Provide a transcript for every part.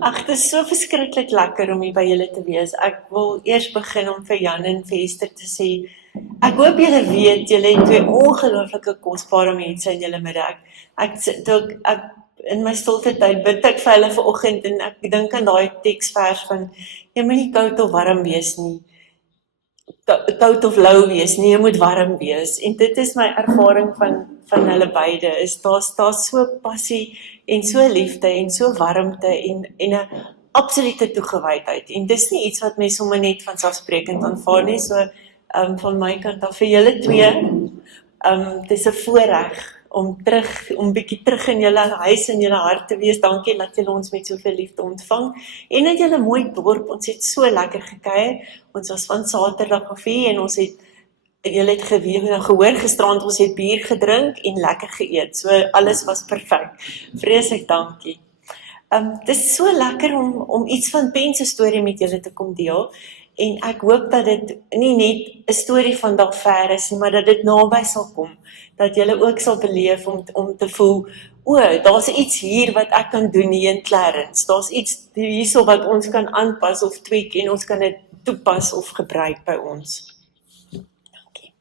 Ag, dit is so verskriklik lekker om hier by julle te wees. Ek wil eers begin om vir Jan en vir Esther te sê, ek hoop julle weet, julle het twee ongelooflike kosbare mense in julle midde. Ek in my stilte tyd bid ek vir hulle vanoggend en ek dink aan daai teksvers van jy moet nie koud of warm wees nie. Koud of lou wees, nie, jy moet warm wees. En dit is my ervaring van hulle beide, is daar so passie en so liefde en so warmte en 'n absolute toegewydheid. En dis nie iets wat mense sommer net vanselfsprekend aanvaar nie, so van my kant af vir julle twee, dis 'n voorreg om bietjie terug in julle huis en julle hart te wees. Dankie dat julle ons met soveel liefde ontvang. En in julle mooi dorp, ons het so lekker gekuier. Ons was van Saterdag af hier en ons het julle het gehoor gisterand, ons het bier gedrink en lekker geëet. So alles was perfek. Vreeslik dankie. Dit is so lekker om iets van Pen se storie met julle te kom deel. En ek hoop dat dit nie net 'n storie van daar ver is nie, maar dat dit naby sal kom. Dat julle ook sal beleef om te voel, daar's iets hier wat ek kan doen hier in Clarence. Daar's iets hierso wat ons kan aanpas of tweak en ons kan dit toepas of gebruik by ons. Dankie.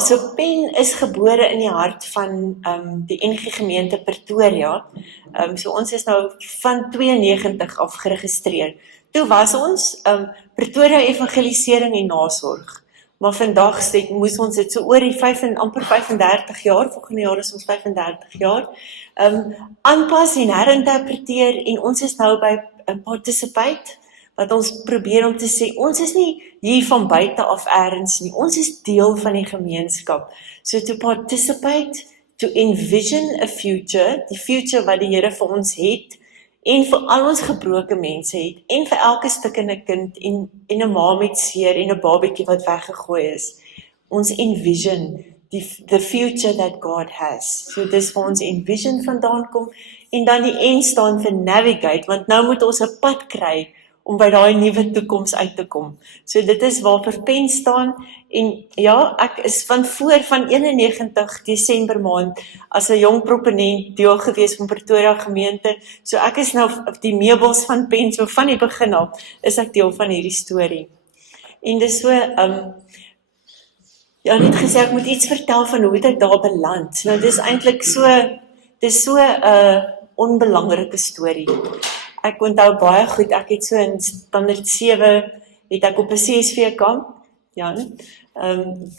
So Pen is gebore in die hart van die NG Gemeente Pretoria. So ons is nou van 92 af geregistreer. Toe was ons Pretoria Evangelisering en Nasorg. Maar vandag moes ons dit so oor die amper 35 jaar, volgende jaar is ons 35 jaar, aanpas en herinterpreteer en ons is nou by Participate, wat ons probeer om te sê, ons is nie hier van buite af ergens nie, ons is deel van die gemeenskap. So to participate, to envision a future, die future wat die Here vir ons het, en vir al ons gebroke mense het, en vir elke stukkende kind, en 'n ma met seer, en 'n babatjie wat weggegooi is. Ons envision the future that God has. So dis waar ons envision vandaan kom, en dan die N staan vir navigate, want nou moet ons 'n pad kry, om by daai nuwe toekoms uit te kom. So dit is waarvoor Pen staan, en ja, ek is van 91 Desember maand, as 'n jong proponent deel gewees van Pretoria gemeente, so ek is nou die meubels van Pen, so van die begin af, is ek deel van hierdie storie. En dis so, net gesê, ek moet iets vertel van hoe ek daar beland. Nou dis eintlik so 'n onbelangrike storie. Ek onthou baie goed, ek het so in standaard 7, het ek op 'n CSV kamp, Jan,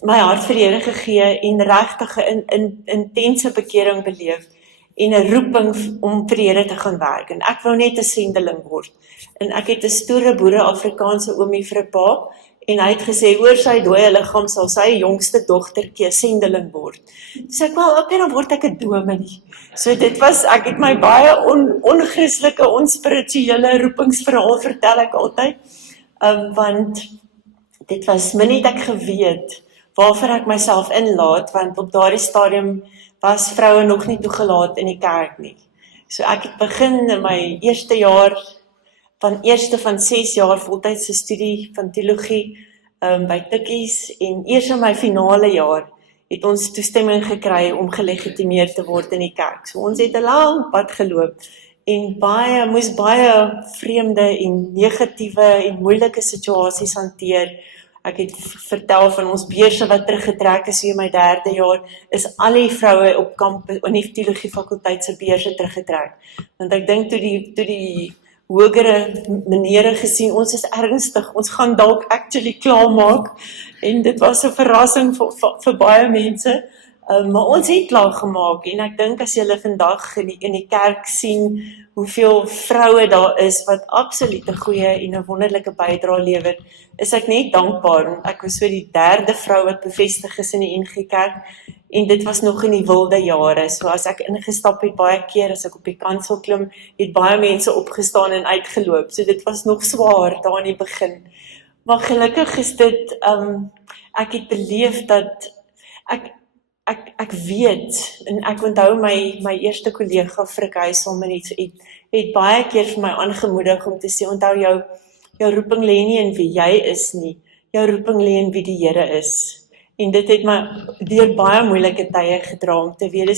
my hart vir die Here gegee en regtig 'n intense bekering beleef en 'n roeping om vir die Here te gaan werk. En ek wou net 'n sendeling word. En ek het 'n stoere boere Afrikaanse oomie vir 'n pa, en hy het gesê, oor sy dooie liggaam sal sy jongste dogtertjie 'n sendeling word. So ek wel, dan word ek 'n dominee. So ek het my baie ongriselike, onspirituele roepingsverhaal vertel ek altyd, want dit was min het ek geweet waarvoor ek myself inlaat, want op daardie stadium was vroue nog nie toegelaat in die kerk nie. So ek het begin in my eerste van 6 jaar voltydse studie van teologie by Tikkies, en eers in my finale jaar het ons toestemming gekry om gelegitimeer te word in die kerk. So ons het 'n lang pad geloop en moes baie vreemde en negatiewe en moeilike situasies hanteer. Ek het vertel van ons beurse wat teruggetrek is in my 3de jaar, is al die vroue op kamp in die teologie fakulteit se beurse teruggetrek. Want ek dink toe die hogere menere gesien, ons is ernstig, ons gaan dalk actually klaarmaak, en dit was 'n verrassing vir baie mense, maar ons het klaar gemaak, en ek dink as julle vandag in die kerk sien, hoeveel vroue daar is, wat absoluut 'n goeie en 'n wonderlike bydrae lewer, is ek net dankbaar, en ek was so die 3de vrou wat bevestig is in die NG Kerk, en dit was nog in die wilde jare, so as ek ingestap het baie keer, as ek op die kansel klim, het baie mense opgestaan en uitgeloop, so dit was nog swaar daar in die begin. Maar gelukkig is dit, ek het beleef dat, ek weet, en ek onthou my eerste kollega Frik Huysman het baie keer vir my aangemoedig om te sê, onthou jou roeping lê nie in wie jy is nie, jou roeping lê in wie die Here is. En dit het my deur baie moeilike tye gedra om te weet,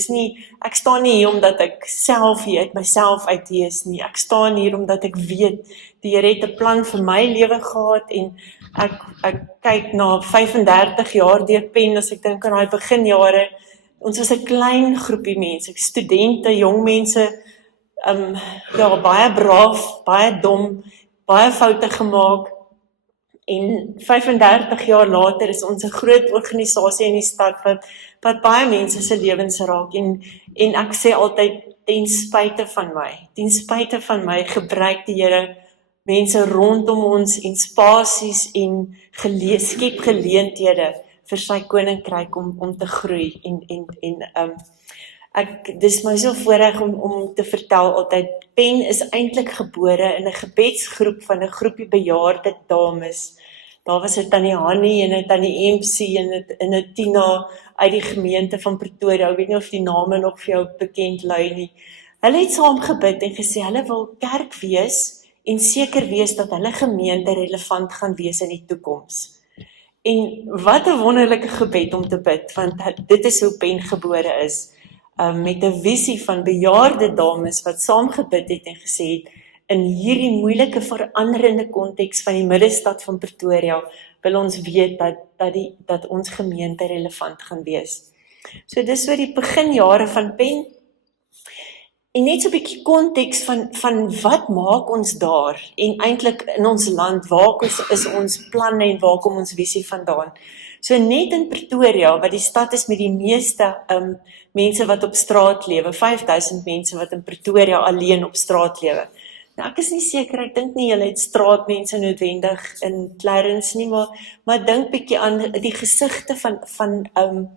ek staan nie hier omdat ek self hier uit myself uit hier is nie, ek staan hier omdat ek weet, die Here het 'n plan vir my lewe gehad, en ek kyk na 35 jaar deur pen, as ek dink aan daai beginjare, ons was 'n klein groepie mense, studente, jong mense, ja, baie braaf, baie dom, baie foute gemaak, en 35 jaar later is ons 'n groot organisasie in die stad wat baie mense se lewens raak, en ek sê altyd, ten spyte van my gebruik die Here mense rondom ons en spasies en skep geleenthede vir sy koninkryk om te groei, dis my so voorreg om te vertel altyd, Pen is eintlik gebore in 'n gebedsgroep van 'n groepie bejaarde dames. Daar was 'n tannie Hannie en 'n tannie MC en 'n Tina uit die gemeente van Pretoria. Ek weet nie of die name nog vir jou bekend lui nie. Hulle het saam gebid en gesê hulle wil kerk wees en seker wees dat hulle gemeente relevant gaan wees in die toekoms. En wat 'n wonderlike gebed om te bid, want dit is hoe Pen gebore is. Met 'n visie van bejaarde dames wat saam gebid het en gesê het, in hierdie moeilike veranderende konteks van die middestad van Pretoria, wil ons weet dat ons gemeente relevant gaan wees. So dis so die beginjare van Pen, en net so 'n bietjie konteks van wat maak ons daar, en eintlik in ons land, waar is ons planne en waar kom ons visie vandaan. So net in Pretoria, wat die stad is met die meeste mense wat op straat lewe, 5000 mense wat in Pretoria alleen op straat lewe. Nou ek is nie seker, ek dink nie julle het straatmense noodwendig in Clarence nie, maar dink bietjie aan die gesigte van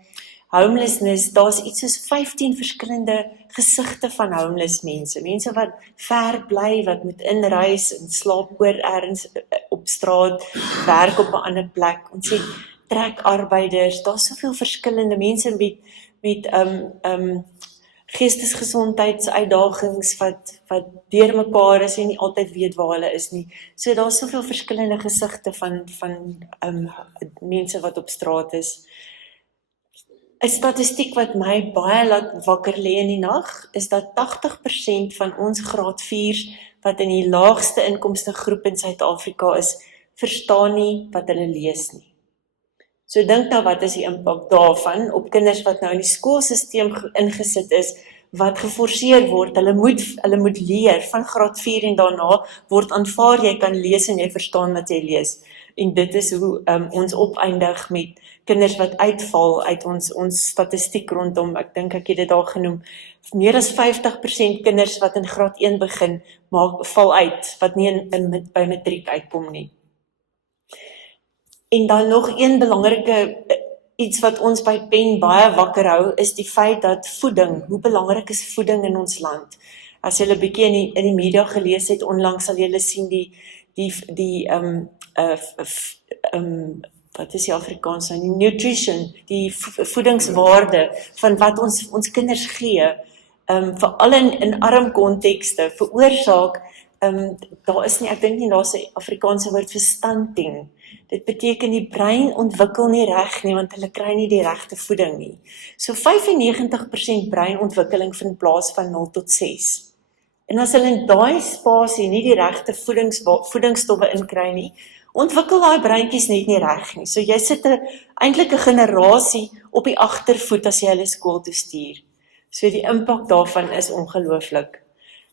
homelessness. Daar's iets soos 15 verskillende gesigte van homeless mense wat ver bly, wat moet inreis en slaap oor ergens op straat, werk op 'n ander plek. Ons sien trekarbeiders, daar's soveel verskillende mense met geestesgesondheidsuitdagings wat deur mekaar is en nie altyd weet waar hulle is nie. So daar's soveel verskillende gesigte van mense wat op straat is. 'n Statistiek wat my baie laat wakker lê in die nag, is dat 80% van ons graad 4's wat in die laagste inkomste groep in Suid-Afrika is, verstaan nie wat hulle lees nie. So dink nou, wat is die impak daarvan op kinders wat nou in die skoolsisteem ingesit is, wat geforseer word, hulle moet leer, van graad 4 en daarna word aanvaar, jy kan lees en jy verstaan wat jy lees. En dit is hoe ons opeindig met kinders wat uitval uit ons statistiek rondom, ek dink ek het dit daar genoem, meer as 50% kinders wat in graad 1 begin, val uit, wat nie by matriek uitkom nie. En dan nog een belangrike iets wat ons by Pen baie wakker hou, is die feit dat voeding, hoe belangrik is voeding in ons land? As jy 'n bietjie in die media gelees het onlangs, sal jy sien wat is die Afrikaans nou, die nutrition, die voedingswaarde van wat ons kinders gee, veral in arm kontekste, veroorsaak, daar is nie, ek dink nie, daar's 'n Afrikaanse woord vir stunting. Dit beteken die brein ontwikkel nie reg nie, want hulle kry nie die regte voeding nie. So 95% breinontwikkeling vind plaas van 0 tot 6. En as hulle in daai spasie nie die regte voedingsstowwe inkry nie, ontwikkel daai breintjies net nie reg nie. So jy sit eintlik 'n generasie op die agtervoet as jy hulle skool toe stuur. So die impak daarvan is ongelooflik.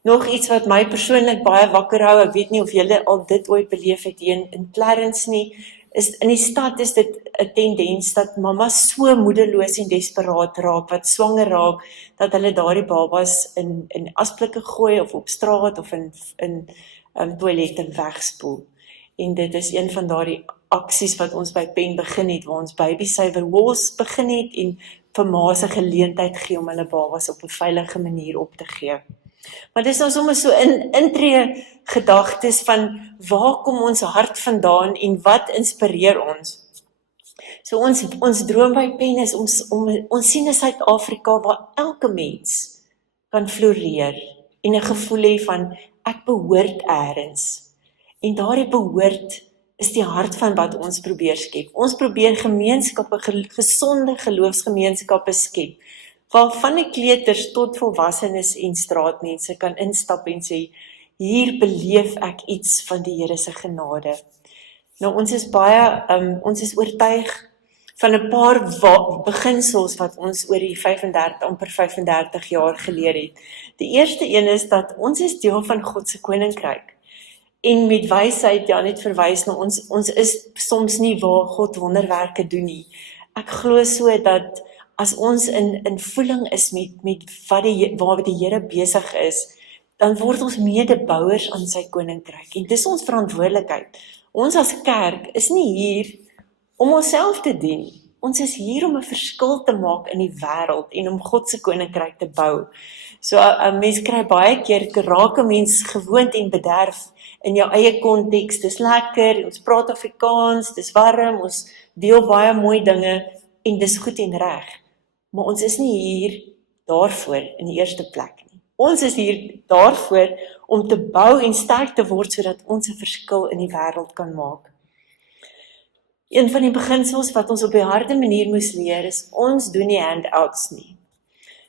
Nog iets wat my persoonlik baie wakker hou, ek weet nie of julle al dit ooit beleef het hier in Clarence nie, is in die stad is dit 'n tendens dat mamas so moedeloos en desperaat raak, wat swanger raak, dat hulle daardie babas in asblikke gooi of op straat of in toilette wegspoel. En dit is een van daardie aksies wat ons by Pen begin het, waar ons Baby Saver Wars begin het en vir ma's 'n geleentheid gee om hulle babas op 'n veilige manier op te gee. Maar dis nou sommer so intree gedagtes van waar kom ons hart vandaan en wat inspireer ons. So ons droom by Pen is ons sien 'n Suid-Afrika waar elke mens kan floreer en 'n gevoel hê van ek behoort eers. En daardie behoort is die hart van wat ons probeer skep. Ons probeer gemeenskappe, gesonde geloofsgemeenskappe skep, waarvan die kleuters tot volwassenes en straatmense kan instap en sê, hier beleef ek iets van die Here se genade. Nou ons is ons is oortuig van 'n paar beginsels wat ons oor die amper 35 jaar geleer het. Die eerste een is dat ons is deel van God se koninkryk. En met wysheid, net verwys na ons is soms nie waar God wonderwerke doen nie. Ek glo so dat as ons in voeling is met waar die Here besig is, dan word ons medebouers aan sy koninkryk. En dis ons verantwoordelikheid. Ons as kerk is nie hier om onsself te dien. Ons is hier om 'n verskil te maak in die wêreld en om God se koninkryk te bou. So 'n mens kry baie keer raak 'n mens gewoond en bederf in jou eie konteks. Dis lekker, ons praat Afrikaans, dis warm, ons deel baie mooi dinge en dis goed en reg. Maar ons is nie hier daarvoor in die eerste plek nie. Ons is hier daarvoor om te bou en sterk te word sodat ons 'n verskil in die wêreld kan maak. Een van die beginsels wat ons op die harde manier moes leer is, ons doen nie handouts nie.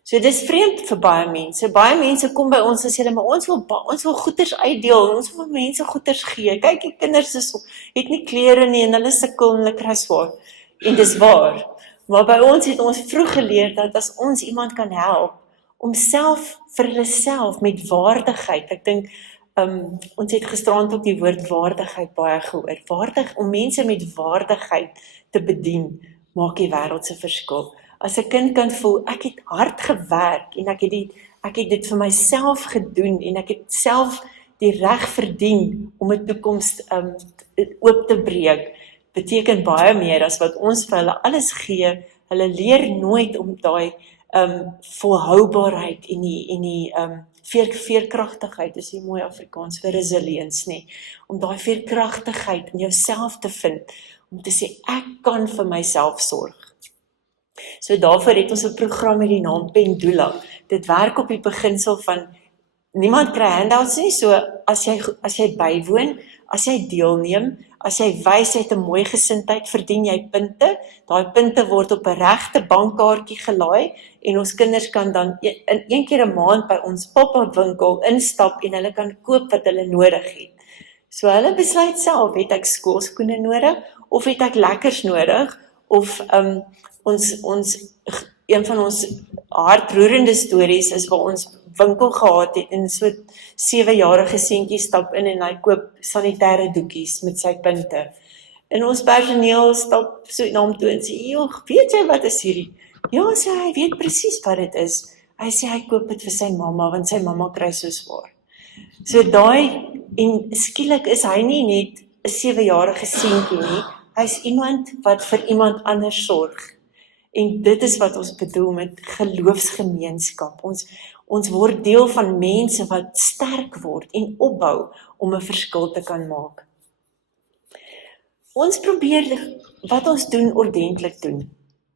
So dis vreemd vir baie mense. Baie mense kom by ons en sê, maar ons wil goeders uitdeel, ons wil mense goeders gee. Kyk, die kinders het nie klere nie en hulle sukkel en hulle kry swaar. En dis waar. Maar by ons het ons vroeg geleer dat as ons iemand kan help om vir hulle self met waardigheid, ek dink ons het gisterand ook die woord waardigheid baie gehoor. Om mense met waardigheid te bedien, maak die wêreld se verskil. As 'n kind kan voel, ek het hard gewerk en ek het dit vir myself gedoen en ek het self die reg verdien om 'n toekoms oop te breek, beteken baie meer as wat ons vir hulle alles gee. Hulle leer nooit om daai volhoubaarheid en die veerkragtigheid, is die mooi Afrikaans vir resilience, nie, om daai veerkragtigheid in jouself te vind, om te sê, ek kan vir myself sorg. So daarvoor het ons 'n program met die naam Pendula. Dit werk op die beginsel van, niemand kry handouts nie, so as jy bywoon, as jy deelneem, as jy wys jy het 'n mooi gesindheid, verdien jy punte. Daai punte word op 'n regte bankkaartjie gelaai en ons kinders kan dan een keer 'n maand by ons pop-up winkel instap en hulle kan koop wat hulle nodig het. So hulle besluit self, het ek skoolskoene nodig of het ek lekkers nodig of een van ons hartroerende stories is waar ons winkel gehad het en so 7-jarige seentjie stap in en hy koop sanitêre doekies met sy punte. En ons personeel stap so na hom toe en sê, joh, weet jy wat is hierdie? Ja, sê hy weet presies wat dit is. Hy sê hy koop dit vir sy mamma, want sy mamma kry so swaar. So en skielik is hy nie net 'n 7-jarige seentjie nie, hy is iemand wat vir iemand anders sorg. En dit is wat ons bedoel met geloofsgemeenskap. Ons word deel van mense wat sterk word en opbou om 'n verskil te kan maak. Ons probeer wat ons doen ordentlik doen.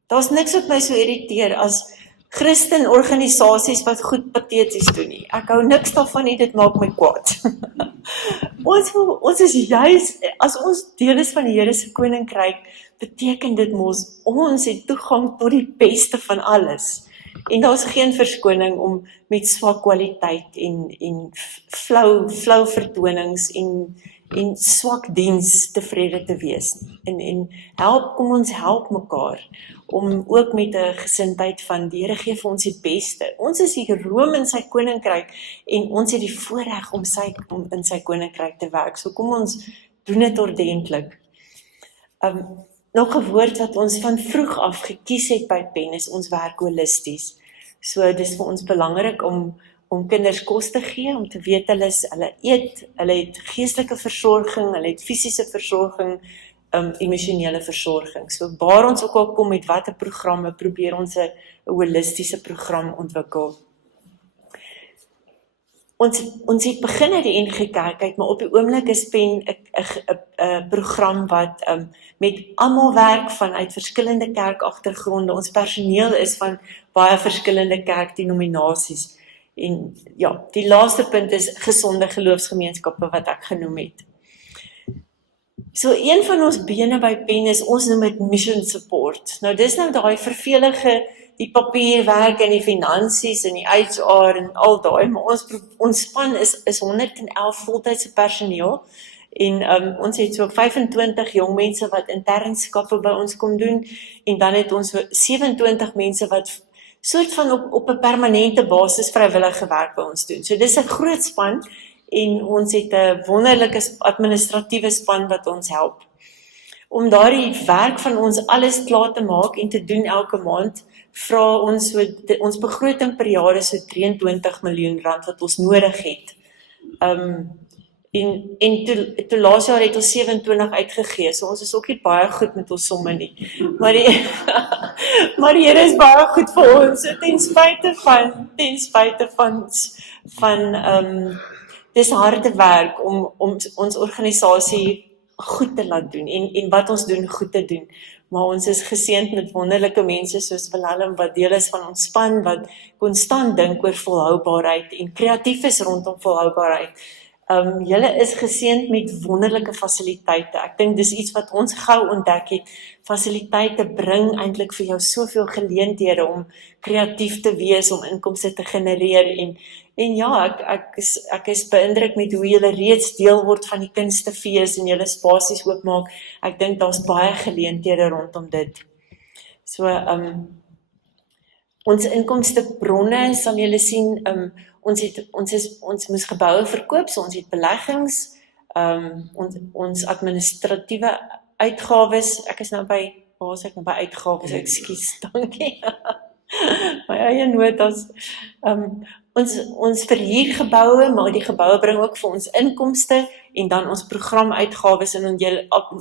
Daar's niks wat my so irriteer as Christen organisasies wat goed pateties doen nie. Ek hou niks daarvan nie, dit maak my kwaad. Ons is juis, as ons deel is van die Here se koninkryk, beteken dit mos, ons het toegang tot die beste van alles. En daar's geen verskoning om met swak kwaliteit en flou vertonings en swak diens tevrede te wees nie. Kom ons help mekaar om ook met 'n gesindheid van die Here gee vir ons die beste. Ons is die room in sy koninkryk en ons het die voorreg om in sy koninkryk te werk. So kom ons doen dit ordentlik. Nog 'n woord wat ons van vroeg af gekies het by Pen is ons werk holisties. So dis vir ons belangrik om kinders kos te gee, om te weet hulle eet, hulle het geestelike versorging, hulle het fisiese versorging, emosionele versorging. So waar ons ook al kom met watter programme, probeer ons 'n holistiese program ontwikkel. Ons het begin uit die NG Kerk, maar op die oomblik is Pen 'n program wat met almal werk vanuit verskillende kerkagtergronde. Ons personeel is van baie verskillende kerkdenominasies. En ja, die laaste punt is gesonde geloofsgemeenskappe wat ek genoem het. So een van ons bene by PEN is, ons noem dit mission support. Nou dis nou daai vervelige, die papierwerk en die finansies en die HR en al daai, maar ons span is 111 voltydse personeel en ons het so 25 jong mense wat internskappe by ons kom doen en dan het ons so 27 mense wat soort van op 'n permanente basis vrywillige werk by ons doen. So dis 'n groot span en ons het 'n wonderlike administratiewe span wat ons help. Om daardie werk van ons alles klaar te maak en te doen elke maand, vra ons ons begroting per jaar is so 23 miljoen rand wat ons nodig het. En toe laas jaar het ons 27 uitgegee, so ons is ook nie baie goed met ons somme nie. Maar maar die Here is baie goed vir ons, so ten spyte van dis harde werk om ons organisasie goed te laat doen en wat ons doen goed te doen. Maar ons is geseënd met wonderlike mense soos Willem wat deel is van ons span wat konstant dink oor volhoubaarheid en kreatief is rondom volhoubaarheid. Julle is geseënd met wonderlike fasiliteite. Ek dink dis iets wat ons gou ontdek het. Fasiliteite bring eintlik vir jou soveel geleenthede om kreatief te wees, om inkomste te genereer en ja, ek is beïndruk met hoe julle reeds deel word van die kunstefees en julle spasies oopmaak. Ek dink daar's baie geleenthede rondom dit. So ons inkomstebronne sal julle sien, ons moes geboue verkoop, so ons het beleggings, ons administratiewe uitgawes, ek is nou by, waar is ek nou by uitgawes, ekskuus, dankie. My eie notas, ons verhuur geboue, maar die geboue bring ook vir ons inkomste en dan ons programuitgawes en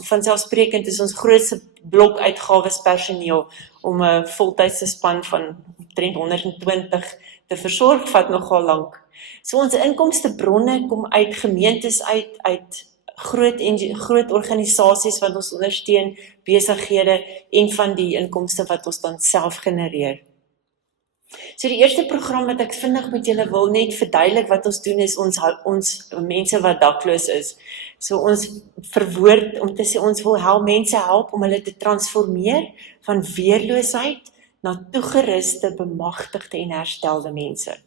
vanselfsprekend is ons grootste blok uitgawes personeel om 'n voltydse span van 320 te versorg, vat nogal lank. So ons inkomstebronne kom uit gemeentes uit groot organisasies wat ons ondersteun, besighede en van die inkomste wat ons dan self genereer. So die eerste program wat ek vinnig met julle wil net verduidelik wat ons doen is ons mense wat dakloos is. So ons verwoord om te sê ons wil mense help om hulle te transformeer van weerloosheid na toegeruste, bemagtigde en herstelde mense.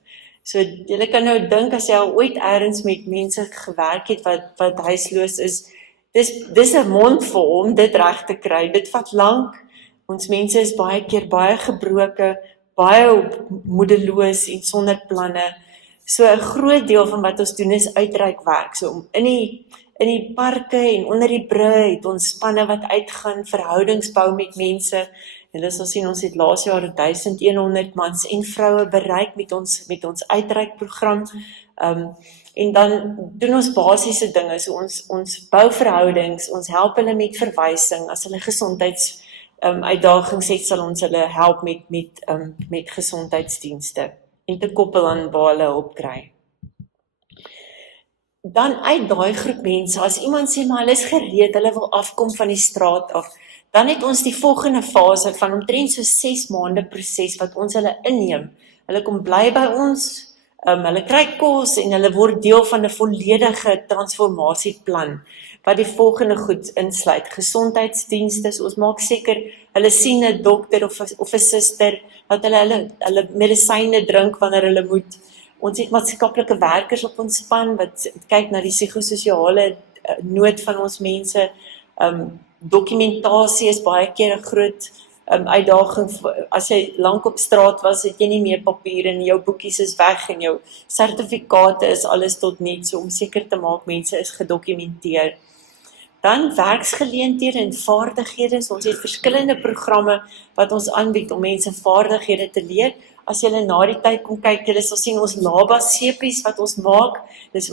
So julle kan nou dink as jy al ooit eers met mense gewerk het wat huisloos is, dis 'n mondvol om dit reg te kry. Dit vat lank. Ons mense is baie keer baie gebroke, baie moedeloos en sonder planne. So 'n groot deel van wat ons doen is uitreikwerk. So in die parke en onder die brûe het ons spanne wat uitgaan, verhoudings bou met mense. Julle sal sien ons het laas jaar 1100 mans en vroue bereik met ons uitreikprogram. En dan doen ons basiese dinge. So ons bou verhoudings, ons help hulle met verwysing as hulle gesondheids uitdagings het, sal ons hulle help met gesondheidsdienste en te koppel aan waar hulle hulp kry. Dan uit daai groep mense, as iemand sê maar hulle is gereed, hulle wil afkom van die straat af, dan het ons die volgende fase van omtrent so 6 maande proses wat ons hulle inneem. Hulle kom bly by ons, hulle kry kos en hulle word deel van 'n volledige transformasieplan wat die volgende goed insluit. Gesondheidsdienste, so ons maak seker hulle sien 'n dokter of 'n suster, dat hulle medisyne drink wanneer hulle moet. Ons het maatskaplike werkers op ons span wat kyk na die psigososiale nood van ons mense. Dokumentasie is baie keer 'n groot uitdaging. As jy lank op straat was, het jy nie meer papier en jou boekies is weg en jou sertifikate is alles tot niet, so om seker te maak mense is gedokumenteer. Dan werksgeleenthede en vaardighede. So ons het verskillende programme wat ons aanbied om mense vaardighede te leer. As julle na die tyd kom kyk, julle sal sien ons LABA-sepies wat ons maak. Dis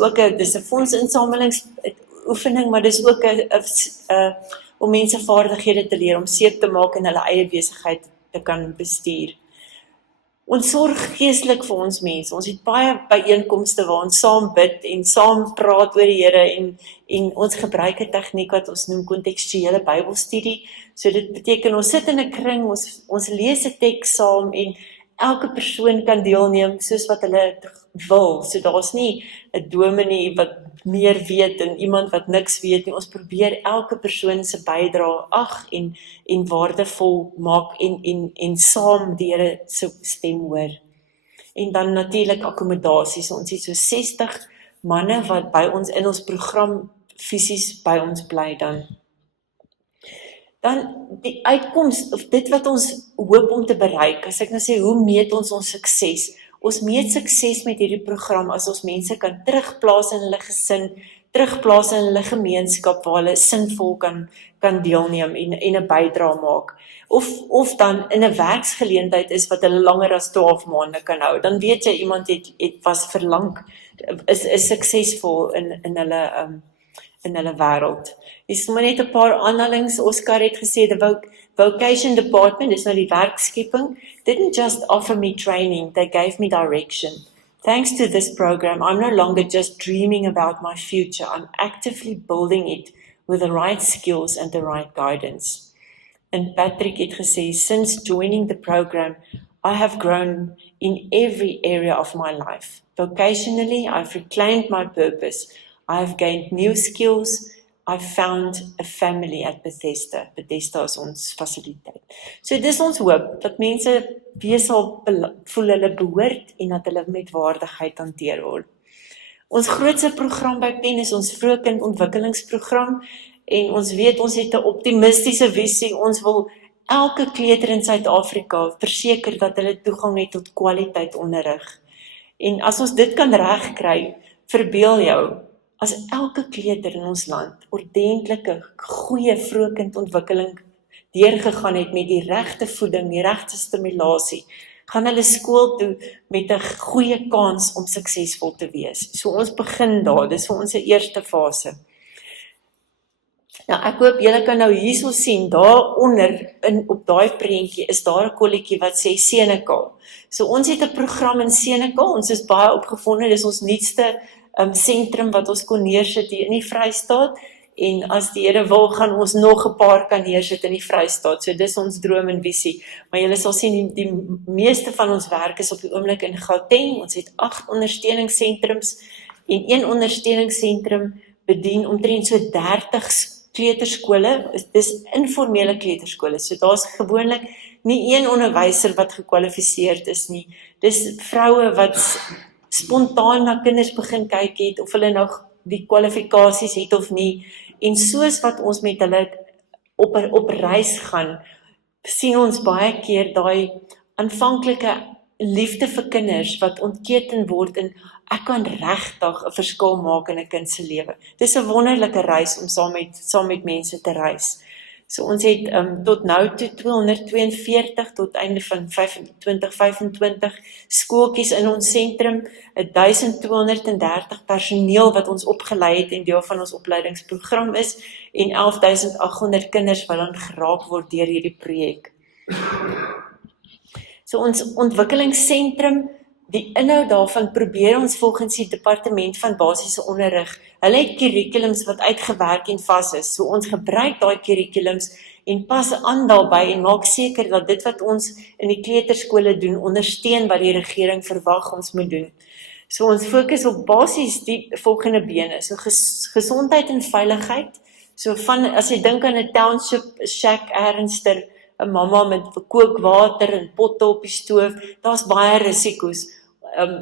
'n fondsinsamelingsoefening, maar dis ook 'n om mense vaardighede te leer om seep te maak en hulle eie besigheid te kan bestuur. Ons sorg geestelik vir ons mense. Ons het baie byeenkomste waar ons saam bid en saam praat oor die Here en ons gebruik 'n tegniek wat ons noem kontekstuele Bybelstudie. So dit beteken ons sit in 'n kring, ons lees 'n teks saam en elke persoon kan deelneem soos wat hulle wil. So daar's nie 'n dominee wat meer weet en iemand wat niks weet nie. Ons probeer elke persoon se bydrae ag en waardevol maak en saam die Here se stem hoor. En dan natuurlik akkommodasies. Ons het so 60 manne wat by ons in ons program fisies by ons bly dan. Dan die uitkoms, of dit wat ons hoop om te bereik, as ek nou sê, hoe meet ons sukses? Ons meet sukses met hierdie program as ons mense kan terugplaas in hulle gesin, terugplaas in hulle gemeenskap waar hulle sinvol kan deelneem en 'n bydrae maak. Of dan in 'n werksgeleentheid is wat hulle langer as 12 maande kan hou. Dan weet jy iemand was verlang, is suksesvol in hulle wêreld. Dis maar net 'n paar aanhalings. Oscar het gesê the vocation department, dis nou die werkskepping, didn't just offer me training, they gave me direction. Thanks to this program, I'm no longer just dreaming about my future, I'm actively building it with the right skills and the right guidance. And Patrick het gesê, since joining the program, I have grown in every area of my life. Vocationally, I've reclaimed my purpose. I've gained new skills. I've found a family at Bethesda. Bethesda is ons fasiliteit. So dis ons hoop, dat mense weer sal voel hulle behoort en dat hulle met waardigheid hanteer word. Ons grootste program by PEN is ons vroegkindontwikkelingsprogram en ons weet ons het 'n optimistiese visie. Ons wil elke kleuter in Suid-Afrika verseker dat hulle toegang het tot kwaliteit onderrig. En as ons dit kan regkry, verbeel jou, as elke kleuter in ons land ordentlike, goeie vroegkindontwikkeling deurgegaan het met die regte voeding, die regte stimulasie, gaan hulle skool toe met 'n goeie kans om suksesvol te wees. So ons begin daar, dis vir ons eerste fase. Nou ek hoop julle kan nou hierso sien, daaronder op daai prentjie is daar 'n kolletjie wat sê Senekal. So ons het 'n program in Senekal, ons is baie opgewonde, dis ons nuutste sentrum wat ons kon neersit hier in die Vrystaat, en as die Here wil, gaan ons nog 'n paar kan neersit in die Vrystaat, so dis ons droom en visie, maar julle sal sien, die meeste van ons werk is op die oomblik in Gauteng. Ons het 8 ondersteuningssentrums, en een ondersteuningssentrum bedien omtrent so 30 kleuterskole, dis informele kleuterskole, so daar's gewoonlik nie een onderwyser wat gekwalifiseerd is nie, dis vroue wat spontaan na kinders begin kyk het, of hulle nou die kwalifikasies het of nie, en soos wat ons met hulle op reis gaan, sien ons baie keer daai aanvanklike liefde vir kinders wat ontketen word en ek kan regtig 'n verskil maak in 'n kind se lewe. Dis 'n wonderlike reis om saam met mense te reis. So ons het tot nou toe 242 tot einde van 2025 skooltjies in ons sentrum, 1230 personeel wat ons opgelei het en deel van ons opleidingsprogram is, en 11800 kinders wat dan geraak word deur hierdie projek. So ons ontwikkelingsentrum, die inhoud daarvan probeer ons volgens die departement van basiese onderrig. Hulle het curriculums wat uitgewerk en vas is. So ons gebruik daai curriculums en pas aan daarbey en maak seker dat dit wat ons in die kleuterskole doen, ondersteun wat die regering verwag ons moet doen. So ons fokus op basies die volgende bene. So gesondheid en veiligheid. So as jy dink aan 'n township shack ernstig, 'n mamma met kookwater en potte op die stoof, daar's baie risiko's.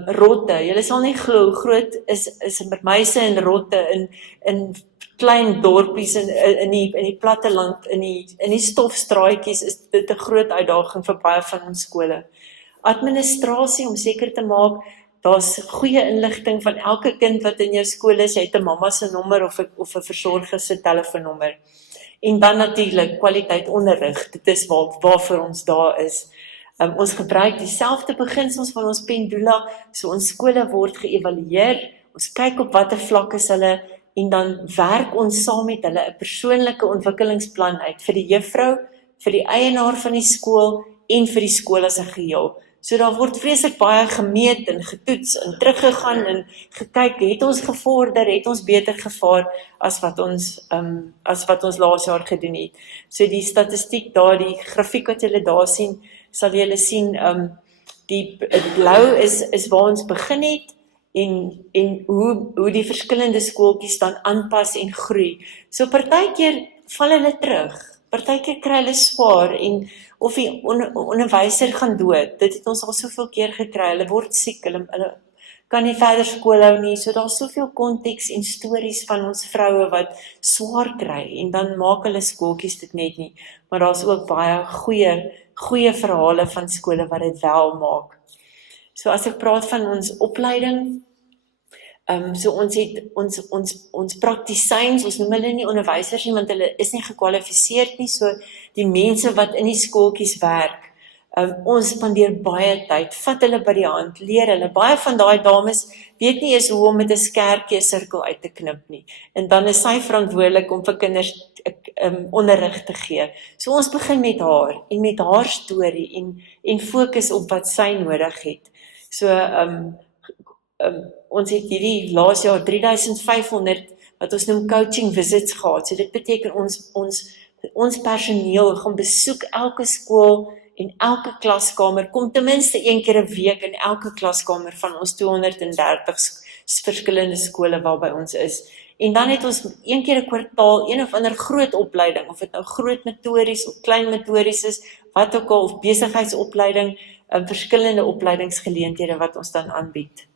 Rotte, julle sal nie glo hoe groot is muise en rotte in klein dorpies in die platteland, in die stofstraatjies is dit 'n groot uitdaging vir baie van ons skole. Administrasie, om seker te maak, daar's goeie inligting van elke kind wat in jou skool is, jy het 'n mamma se nommer of 'n versorger se telefoonnommer. En dan natuurlik kwaliteit onderrig, dit is waarvoor ons daar is. Ons gebruik dieselfde beginsels van ons pendula, so ons skole word geëvalueer, ons kyk op watter vlak is hulle, en dan werk ons saam met hulle 'n persoonlike ontwikkelingsplan uit vir die juffrou, vir die eienaar van die skool en vir die skool as 'n geheel. So daar word vreeslik baie gemeet en getoets en teruggegaan en gekyk, het ons gevorder, het ons beter gevaar as wat ons laas jaar gedoen het. So die statistiek daar, die grafiek wat julle daar sien, sal julle sien, die blou is waar ons begin het, en hoe die verskillende skooltjies dan aanpas en groei. So partykeer val hulle terug, partykeer kry hulle swaar en of die onderwyser gaan dood. Dit het ons al soveel keer gekry. Hulle word siek, hulle kan nie verder skool hou nie. So daar's soveel konteks en stories van ons vroue wat swaar kry en dan maak hulle skooltjies dit net nie. Maar daar's ook baie goeie verhale van skole wat dit wel maak. So as ek praat van ons opleiding, so ons het ons praktisyns, ons noem hulle nie onderwysers nie, want hulle is nie gekwalifiseerd nie, so die mense wat in die skooltjies werk, ons spandeer baie tyd, vat hulle by die hand, leer hulle, baie van daai dames weet nie eens hoe om met 'n skertjie 'n sirkel uit te knip nie, en dan is sy verantwoordelik om vir kinders onderrig te gee. So ons begin met haar, en met haar storie, en fokus op wat sy nodig het. So, ons het hierdie laas jaar 3500 wat ons noem coaching visits gehad. So dit beteken ons personeel gaan besoek elke skool en elke klaskamer, kom ten minste 1 keer 'n week in elke klaskamer van ons 230 verskillende skole waarby ons is. En dan het ons 1 keer 'n kwartaal een of ander groot opleiding, of dit nou groot metodies of klein metodies is, wat ook al, of besigheidsopleiding, verskillende opleidingsgeleenthede wat ons dan aanbied.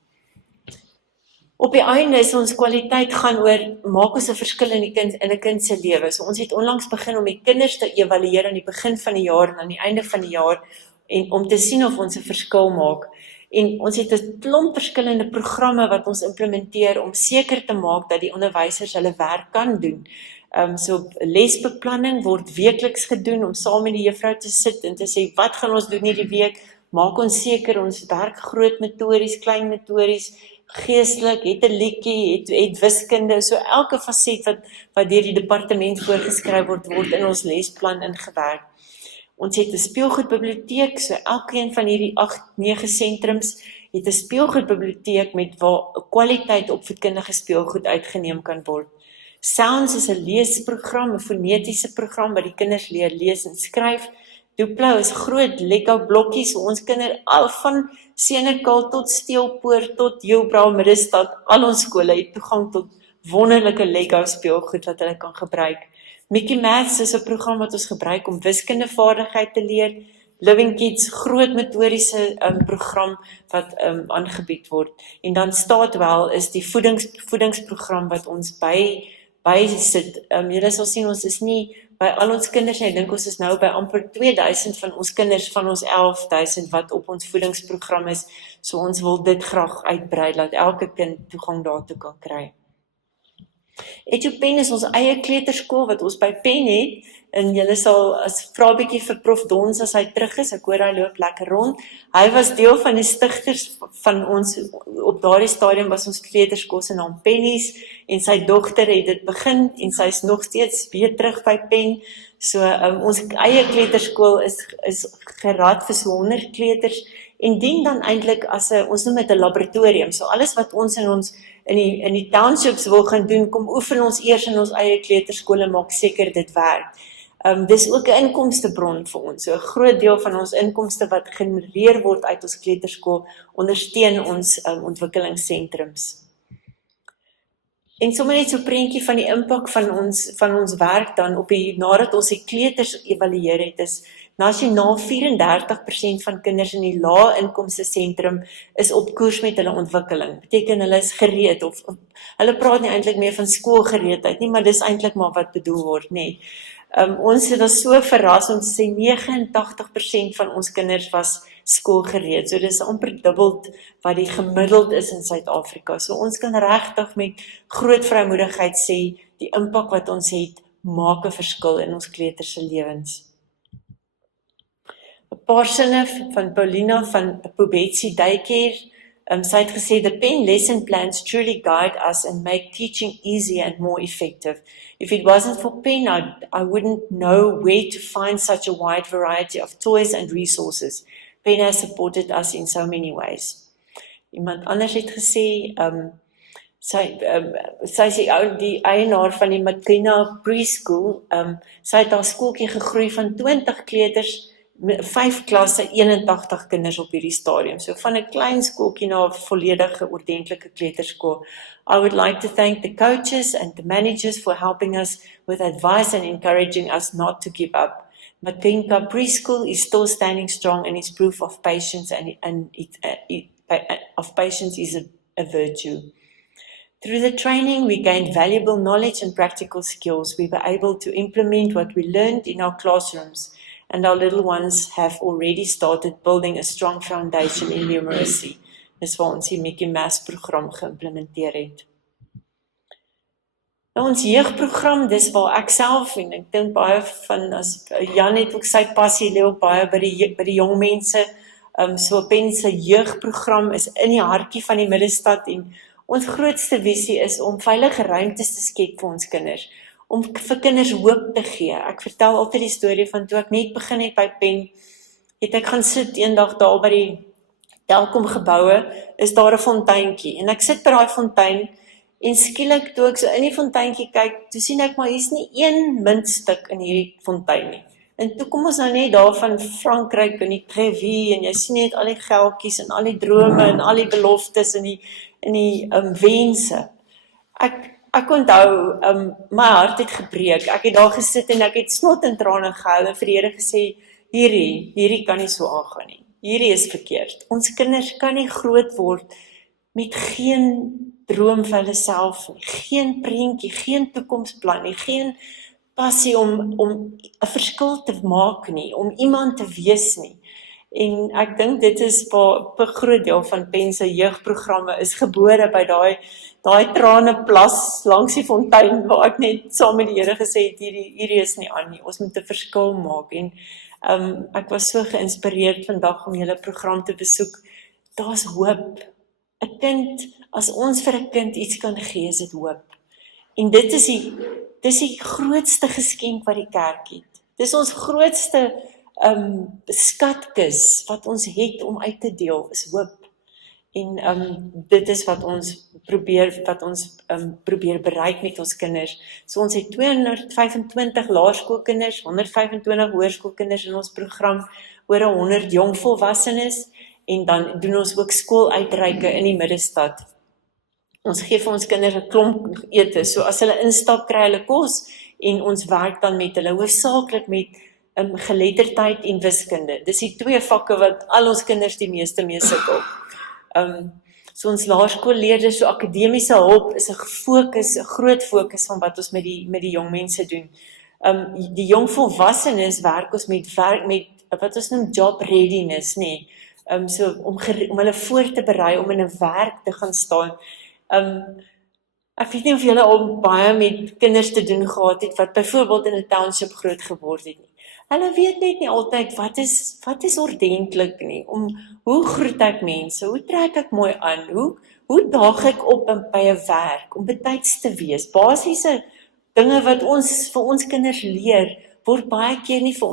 Op die einde is ons kwaliteit gaan oor, maak ons 'n verskil in 'n kind se lewe. So ons het onlangs begin om die kinders te evalueer aan die begin van die jaar en aan die einde van die jaar, en om te sien of ons 'n verskil maak. En ons het 'n klomp verskillende programme wat ons implementeer om seker te maak dat die onderwysers hulle werk kan doen. So lesbeplanning word weekliks gedoen om saam met die juffrou te sit en te sê, wat gaan ons doen hierdie week? Maak ons seker ons werk groot metodies, klein metodies, geestelik, het 'n liedjie, het wiskunde, so elke faset wat deur die departement voorgeskryf word in ons lesplan ingewerk. Ons het 'n speelgoedbiblioteek, so elkeen van hierdie 8-9 sentrums het 'n speelgoedbiblioteek met waar kwaliteit opvoedkundige speelgoed uitgeneem kan word. Sounds is 'n leesprogram, 'n fonetiese program wat die kinders leer lees en skryf. Duplo is groot Lego blokkies, so ons kinders al van Senekal tot Steelpoort tot Heilbron, Middestad, al ons skole het toegang tot wonderlike Lego speelgoed wat hulle kan gebruik. Mickey Maths is 'n program wat ons gebruik om wiskundevaardigheid te leer. Living Kids, groot metodiese program wat aangebied word. En dan Staatwel is die voedingsprogram wat ons by sit. Julle sal sien, ons is nie by al ons kinders nie, ek dink ons is nou by amper 2000 van ons kinders van ons 11.000 wat op ons voedingsprogram is. So ons wil dit graag uitbrei, dat elke kind toegang daartoe kan kry. EduPen is ons eie kleuterskool wat ons by Pen het, en julle sal vra 'n bietjie vir Prof Dons as hy terug is, ek hoor hy loop lekker rond. Hy was deel van die stigters van ons, op daardie stadium was ons kleuterskool se naam Pennies, en sy dogter het dit begin, en sy is nog steeds weer terug by Pen. So ons eie kleuterskool is gerad vir so 100 kleuters, en dien dan eintlik as ons noem dit 'n laboratorium. So alles wat ons in die townships wil gaan doen, kom oefen ons eers in ons eie kleuterskole, maak seker dit werk. Dis ook 'n inkomstebron vir ons. So 'n groot deel van ons inkomste wat genereer word uit ons kleuterskool ondersteun ons ontwikkelingssentrums. En sommer net so 'n prentjie van die impak van ons werk dan op nadat ons die kleuters evalueer het, is nasionaal 34% van kinders in die lae inkomste sentrum is op koers met hulle ontwikkeling. Beteken hulle is gereed, of hulle praat nie eintlik meer van skoolgereedheid nie, maar dis eintlik maar wat bedoel word, nê. Ons was so verras om te sê 89% van ons kinders was skoolgereed. So dis amper dubbel wat die gemiddeld is in Suid-Afrika. So ons kan regtig met groot vrymoedigheid sê die impak wat ons het maak 'n verskil in ons kleuters se lewens. 'n Paar sinne van Paulina van Pobetsi Daycare. Sy het gesê, the Pen lesson plans truly guide us and make teaching easier and more effective. If it wasn't for Pen, I wouldn't know where to find such a wide variety of toys and resources. Pen has supported us in so many ways. Iemand anders het gesê, sy is die eienaar van die Makina Preschool, sy het haar skooltjie gegroei van 20 kleuters 5 klasse, 81 kinders op hierdie stadium. So van 'n klein skooltjie na 'n volledige ordentlike kleuterskool. I would like to thank the coaches and the managers for helping us with advice and encouraging us not to give up. Matinka Preschool is still standing strong and is proof of patience of patience is a virtue. Through the training, we gained valuable knowledge and practical skills. We were able to implement what we learned in our classrooms, and our little ones have already started building a strong foundation in numeracy. Dis waar ons die Mickey Mouse program geïmplementeer het. Nou ons jeugprogram, dis waar ek self en ek dink baie van as Jan het ook sy passie lê ook baie by die jong mense. So Pense jeugprogram is in die hartjie van die middestad en ons grootste visie is om veilige ruimtes te skep vir ons kinders, om vir kinders hoop te gee. Ek vertel altyd die storie van toe ek net begin het by Pen, het ek gaan sit eendag daar by die Telkom geboue, is daar 'n fonteintjie, en ek sit by daai fontein, en skielik toe ek so in die fonteintjie kyk, toe sien ek maar hier's nie een muntstuk in hierdie fontein nie. En toe kom ons nou net daar van Frankryk en die Trevi, en jy sien net al die geldjies en al die drome en al die beloftes en die wense. Ek onthou, my hart het gebreek. Ek het daar gesit en ek het snot en trane gehuil en vir die Here gesê, hierdie kan nie so aangaan nie. Hierdie is verkeerd. Ons kinders kan nie groot word met geen droom vir hulle self nie, geen prentjie, geen toekomsplan nie, geen passie om 'n verskil te maak nie, om iemand te wees nie. En ek dink dit is waar 'n groot deel van Pense jeugprogramme is gebore by daai traneplas langs die fontein waar ek net saam met die Here gesê het, hierdie is nie aan nie, ons moet 'n verskil maak. En ek was so geïnspireerd vandag om julle program te besoek. Daar's hoop. 'n Kind, as ons vir 'n kind iets kan gee, is dit hoop. En dis die grootste geskenk wat die kerk het. Dis ons grootste skatkis wat ons het om uit te deel, is hoop. En dit is wat ons probeer bereik met ons kinders. So ons het 225 laerskoolkinders, 125 hoërskoolkinders in ons program, oor 100 jong volwassenes, en dan doen ons ook skooluitreike in die middestad. Ons gee vir ons kinders 'n klomp ete, so as hulle instap, kry hulle kos, en ons werk dan met hulle, hoofsaaklik met geletterdheid en wiskunde. Dis die 2 vakke wat al ons kinders die meeste mee sukkel. So ons laerskoolleerders, so akademiese hulp is 'n groot fokus van wat ons met die jong mense doen. Die jong volwassenes werk ons met wat ons noem job readiness, nê. So om hulle voor te berei om in 'n werk te gaan staan. Ek weet nie of julle al baie met kinders te doen gehad het wat byvoorbeeld in 'n township groot geword het nie. Hulle weet net nie altyd wat is ordentlik nie. Hoe groet ek mense? Hoe trek ek mooi aan? Hoe daag ek op by 'n werk om betyds te wees? Basiese dinge wat vir ons kinders leer, word baie keer nie vir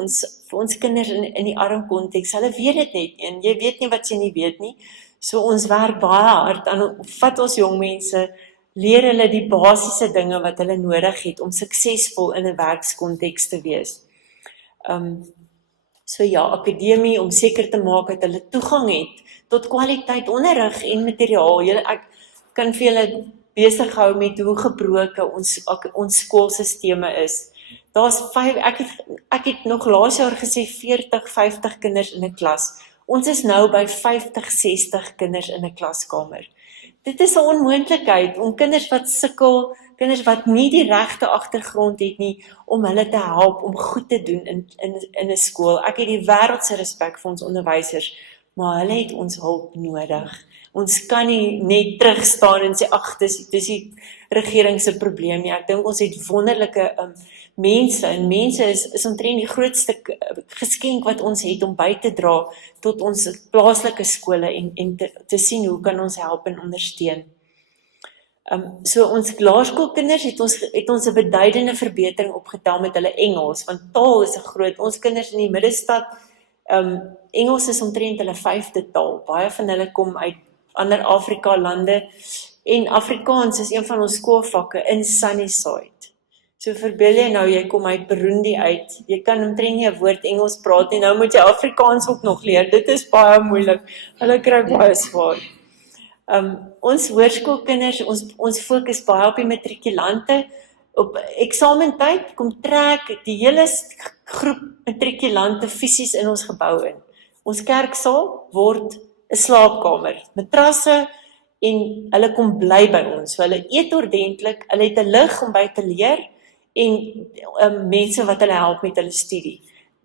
ons kinders in die arm konteks. Hulle weet dit net, en jy weet nie wat jy nie weet nie. So ons werk baie hard aan, vat ons jong mense, leer hulle die basiese dinge wat hulle nodig het om suksesvol in 'n werkskonteks te wees. So ja, akademie, om seker te maak dat hulle toegang het tot kwaliteit onderrig en materiaal. Ek kan vir julle besig hou met hoe gebroke ons skoolsisteme is. Daar's 5, ek het nog laas jaar gesê 40, 50 kinders in 'n klas. Ons is nou by 50, 60 kinders in 'n klaskamer. Dit is 'n onmoontlikheid om kinders wat sukkel, kinders wat nie die regte agtergrond het nie, om hulle te help om goed te doen in 'n skool. Ek het die wêreldse respek vir ons onderwysers, maar hulle het ons hulp nodig. Ons kan nie net terugstaan en sê, ag, dis die regering se probleem nie. Ek dink ons het wonderlike mense, en mense is omtrent die grootste geskenk wat ons het om by te dra tot ons plaaslike skole en te sien hoe kan ons help en ondersteun. So ons laerskoolkinders het ons 'n beduidende verbetering opgetel met hulle Engels, want taal is 'n groot, ons kinders in die middestad, Engels is omtrent hulle 5de taal. Baie van hulle kom uit ander Afrika lande, en Afrikaans is een van ons skoolvakke in Sunnyside. So verbeel jy nou, jy kom uit Burundi uit, jy kan omtrent nie 'n woord Engels praat nie, nou moet jy Afrikaans ook nog leer, dit is baie moeilik, hulle kry baie swaar. Ons hoërskoolkinders, ons fokus baie op die matrikulante, op eksamentyd kom trek die hele groep matrikulante fisies in ons gebou in. Ons kerksaal word 'n slaapkamer, matrasse en hulle kom bly by ons. So hulle eet ordentlik, hulle het 'n lig om by te leer en mense wat hulle help met hulle studie.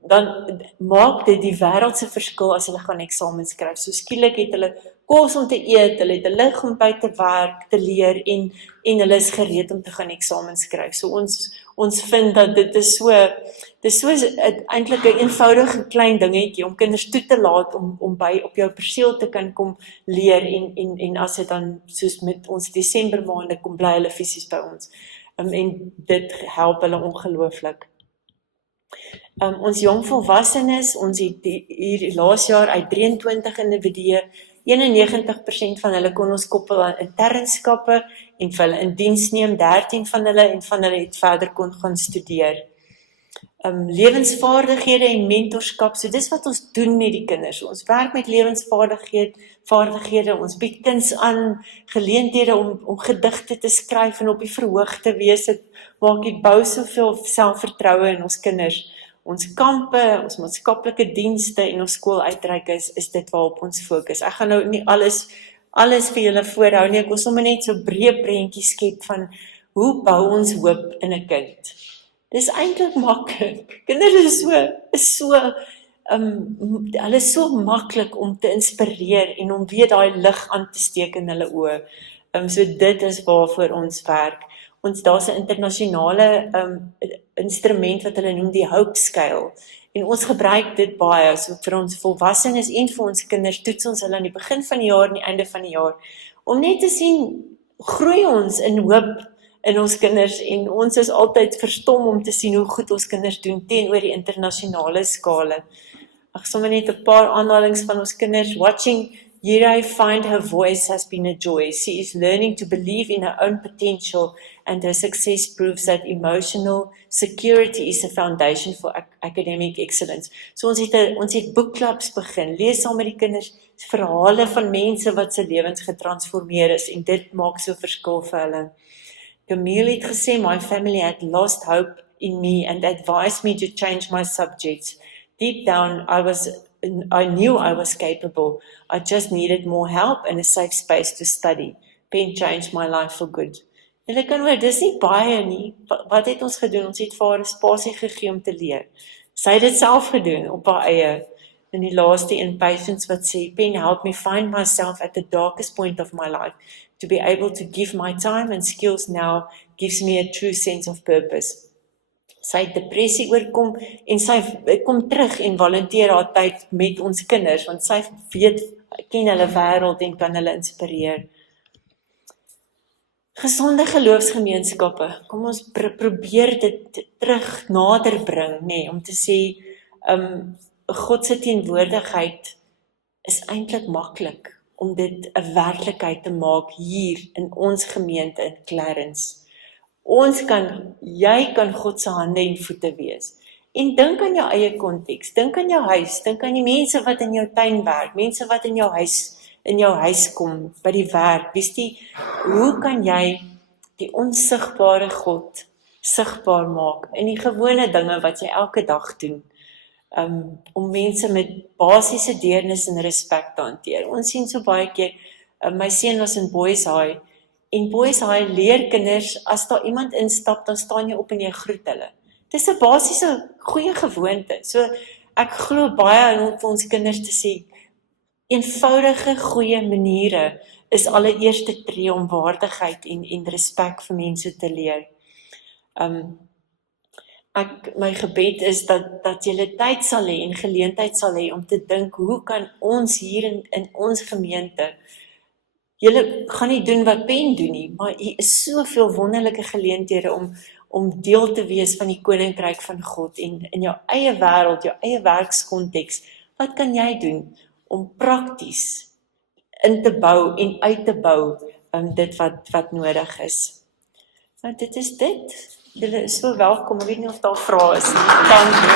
Dan maak dit die wêreld se verskil as hulle gaan eksamens skryf. So skielik het hulle kos om te eet, hulle het 'n lig om by te werk, te leer en hulle is gereed om te gaan eksamens skryf. So ons vind dat dit is so eintlik 'n eenvoudige klein dingetjie om kinders toe te laat om by op jou perseel te kan kom leer en as dit dan soos met ons Desember maande kom bly hulle fisies by ons. En dit help hulle ongelooflik. Ons jong volwassenes, ons het hier laas jaar uit 23 individue, 91% van hulle kon ons koppel aan internskappe en vir hulle in diens neem, 13 van hulle het verder kon gaan studeer. Lewensvaardighede en mentorskap, so dis wat ons doen met die kinders. Ons werk met lewensvaardighede, ons bied kinders aan geleenthede om gedigte te skryf en op die verhoog te wees. Dit maak die bou soveel selfvertroue in ons kinders. Ons kampe, ons maatskaplike dienste en ons skooluitreike is dit waarop ons fokus. Ek gaan nou nie alles vir julle voorhou nie, ek wil sommer net so breë prentjie skep van hoe bou ons hoop in 'n kind. Dis eintlik maklik. Kinders hulle is so maklik om te inspireer en om weer daai lig aan te steek in hulle oë. So dit is waarvoor ons werk. Daar's 'n internasionale instrument wat hulle noem die Hope Scale. En ons gebruik dit baie, so vir ons volwassenes en vir ons kinders toets ons hulle aan die begin van die jaar en die einde van die jaar, om net te sien, groei ons in hoop in ons kinders, en ons is altyd verstom om te sien hoe goed ons kinders doen teenoor die internasionale skale. Ek sommer net 'n paar aanhalings van ons kinders. Watching Yirei find her voice has been a joy. She is learning to believe in her own potential, and her success proves that emotional security is a foundation for academic excellence. So ons het boekklubs begin, lees saam met die kinders verhale van mense wat se lewens getransformeer is, en dit maak so verskil vir hulle. Camille het gesê, my family had lost hope in me and advised me to change my subjects. Deep down, I knew I was capable. I just needed more help and a safe space to study. Pen changed my life for good. Julle kan hoor, dis nie baie nie. Wat het ons gedoen? Ons het vir haar 'n spasie gegee om te leer. Sy het dit self gedoen op haar eie. In die laaste een, Patience, wat sê, Pen helped me find myself at the darkest point of my life. To be able to give my time and skills now gives me a true sense of purpose. Sy het depressie oorkom en sy kom terug en volunteer haar tyd met ons kinders, want sy ken hulle wêreld en kan hulle inspireer. Gesonde geloofsgemeenskappe, kom ons probeer dit terug nader bring, om te sê, God se teenwoordigheid is eintlik maklik om dit 'n werklikheid te maak hier in ons gemeente in Clarence. Jy kan God se hande en voete wees. En dink aan jou eie konteks, dink aan jou huis, dink aan die mense wat in jou tuin werk, mense wat in jou huis kom, by die werk. Hoe kan jy die onsigbare God sigbaar maak in die gewone dinge wat jy elke dag doen, om mense met basiese deernis en respek te hanteer. Ons sien so baie keer, my seun was in Boys High, en Boys High leer kinders, as daar iemand instap, dan staan jy op en jy groet hulle. Dis 'n basiese goeie gewoonte. So ek glo baie in vir ons kinders te sê, eenvoudige goeie maniere is allereerste tree om waardigheid en respek vir mense te leer. My gebed is dat julle tyd sal hê en geleentheid sal hê om te dink, hoe kan ons hier in ons gemeente, julle gaan nie doen wat Pen doen nie, maar hier is soveel wonderlike geleenthede om deel te wees van die koninkryk van God en in jou eie wêreld, jou eie werkskonteks. Wat kan jy doen om prakties in te bou en uit te bou dit wat nodig is? Nou dit is dit. Julle is so welkom, ek weet nie of daar vrae is nie. Dankie.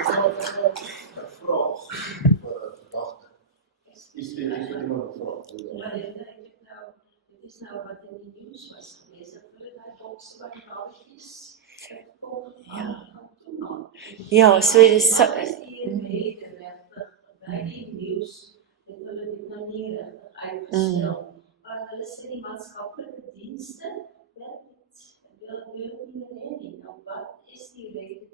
Is daar 'n vraag vir gedagte? Is dit iemand 'n vraag? Ja, dit is nou wat in die nuus was geweest, dat hulle daai boks wat babatjies verkoop aan toenaam. Ja, so dis Wat is die rede regtig by die nuus dat hulle dit nou nie regtig uitgestel? Want hulle sê die maatskaplike dienste wil nie meer hê. Nou wat is die rede?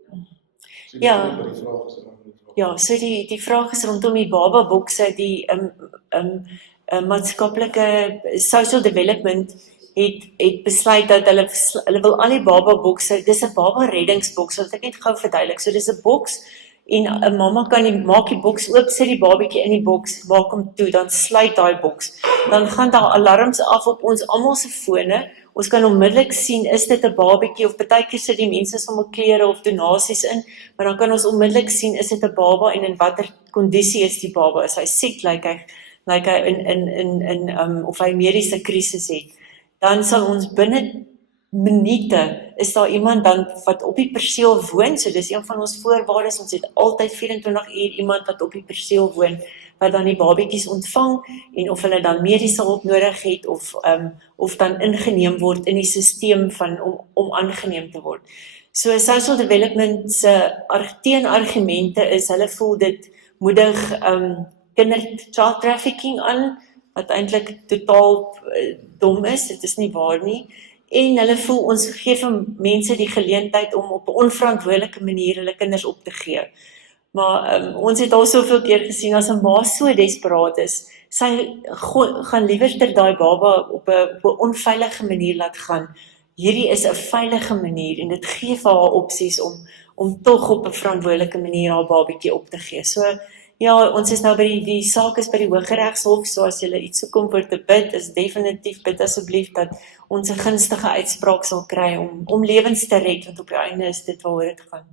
Ja. Die vraag is rondom die vraag. Ja, so die vraag is rondom die bababokse, die maatskaplike social development het besluit dat hulle wil al die bababokse, dis 'n baba reddingsboks, wat ek net gou verduidelik. So dis 'n boks en 'n mamma kan maak die boks oop, sit die babatjie in die boks, maak hom toe, dan sluit daai boks. Dan gaan daar alarms af op ons almal se fone. Ons kan onmiddellik sien, is dit 'n babatjie, of partykeer sit die mense sommer klere of donasies in, maar dan kan ons onmiddellik sien, is dit 'n baba en in watter kondisie is die baba? Is hy siek, lyk hy of hy mediese krisis het? Dan sal ons binne minute, is daar iemand dan wat op die perseel woon, so dis een van ons voorwaardes, ons het altyd 24 uur iemand wat op die perseel woon, wat dan die babatjies ontvang, en of hulle dan mediese hulp nodig het, of dan ingeneem word in die sisteem om aangeneem te word. So social development se teenargumente is, hulle voel dit moedig child trafficking aan, wat eintlik totaal dom is, dit is nie waar nie, en hulle voel ons gee vir mense die geleentheid om op 'n onverantwoordelike manier hulle kinders op te gee. Maar ons het al soveel keer gesien, as 'n ma so desperaat is, sy gaan liewerster daai baba op 'n onveilige manier laat gaan. Hierdie is 'n veilige manier en dit gee vir haar opsies om tog op 'n verantwoordelike manier haar babatjie op te gee. So ja, ons is nou by die saak is by die Hooggeregshof, so as julle iets soek om vir te bid, is definitief bid asseblief dat ons 'n gunstige uitspraak sal kry om lewens te red, want op die einde is dit waaroor dit gaan.